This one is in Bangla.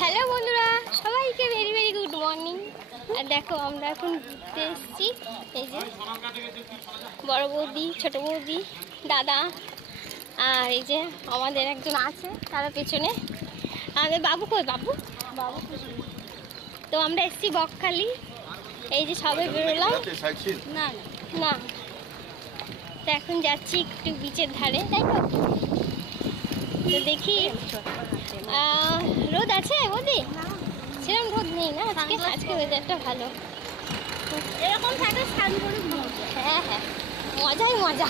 হ্যালো বন্ধুরা, সবাইকে ভেরি ভেরি গুড মর্নিং। আর দেখো আমরা এখন ঘুরতে এসেছি। এই যে বড় বৌদি, ছোট বৌদি, দাদা, আর এই যে আমাদের একজন আছে তারা পেছনে। আমাদের বাবু কই? বাবু বাবু তো আমরা এসেছি বকখালি। এই যে সবাই বেরোলাম। না না, তো এখন যাচ্ছি একটু বিচের ধারে, তাই তো। তো দেখি রোদ আছে বৌদি? সেরকম রোদ নেই না আজকে। আজকে ওয়েদারটা ভালো, এরকম থাকে স্নান করে। হ্যাঁ হ্যাঁ, মজাই মজা।